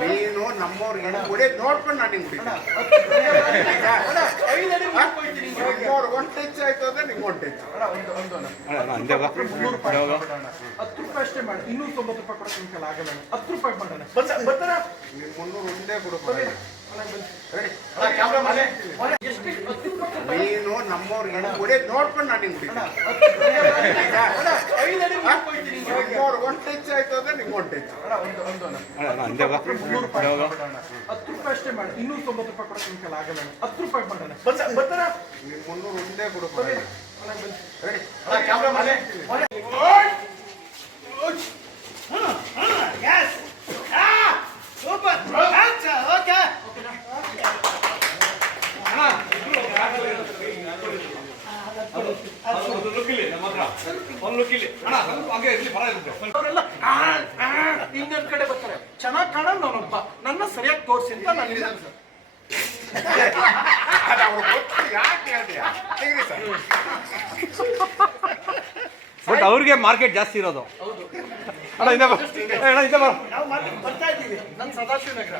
ನೀನು ನಮ್ಮವ್ರಿಗೆ ಕುಡಿ ನೋಡ್ಕೊಂಡು ನಾನು ಒಂದು ಟಚ್ ಆಯ್ತು ಅಂದ್ರೆ ನಿಂಗೆ ಒಂದು ಟಚ್. ಹತ್ತು ರೂಪಾಯಿ ಅಷ್ಟೇ ಮಾಡಿ ಇನ್ನೂರ ತೊಂಬತ್ತು ರೂಪಾಯಿ ಕೊಡ್ತೀನಿ ಆಗಲ್ಲ ಹತ್ತು ರೂಪಾಯಿ ಮಾಡೋಣ ಬರ್ತಾರ ನೀವು ಮುನ್ನೂರು ಒಂದೇ ಕೊಡು. ಎಷ್ಟು ಹತ್ತು ರೂಪಾಯಿ ನೀನು ನಮ್ಮವ್ರಿಗೆ ಕುಡಿ ನೋಡ್ಕೊಂಡು ನಾನು ನಮ್ಮವ್ರು ಟಚ್ ಆಯ್ತು ಅಂದ್ರೆ ನಿಂಗೆ ಒಂದು ಟಚ್. ಅಂದೆ ಬಾ. ಹತ್ತು ರೂಪಾಯಿ ಅಷ್ಟೇ ಮಾಡಿ ಇನ್ನೂರ ತೊಂಬತ್ತು ರೂಪಾಯಿ ಕೊಡೋಕೆ ಆಗಲ್ಲ ಹತ್ತು ರೂಪಾಯಿ ಮಾಡೋಣ ಬರ್ತಾರ ನೀನು ಮುನ್ನೂರು ಒಂದೇ ಕೊಡು ಇನ್ನೊಂದ್ ಕಡೆ ಬರ್ತಾರೆ ಚೆನ್ನಾಗಿ ಕಾಣಲ್ಲ ನಾನೊಬ್ಬ ನನ್ನ ಸರಿಯಾಗಿ ತೋರಿಸಿ ಅಂತ ನಾನು ಬಟ್ ಅವ್ರಿಗೆ ಮಾರ್ಕೆಟ್ ಜಾಸ್ತಿ ಇರೋದು ಅಣ್ಣ ಇದೆ ಅಣ್ಣ ನಾವು ಬರ್ತಾ ಇದ್ದೀವಿ. ನನ್ನ ಸದಾಶಿವ ನಗರ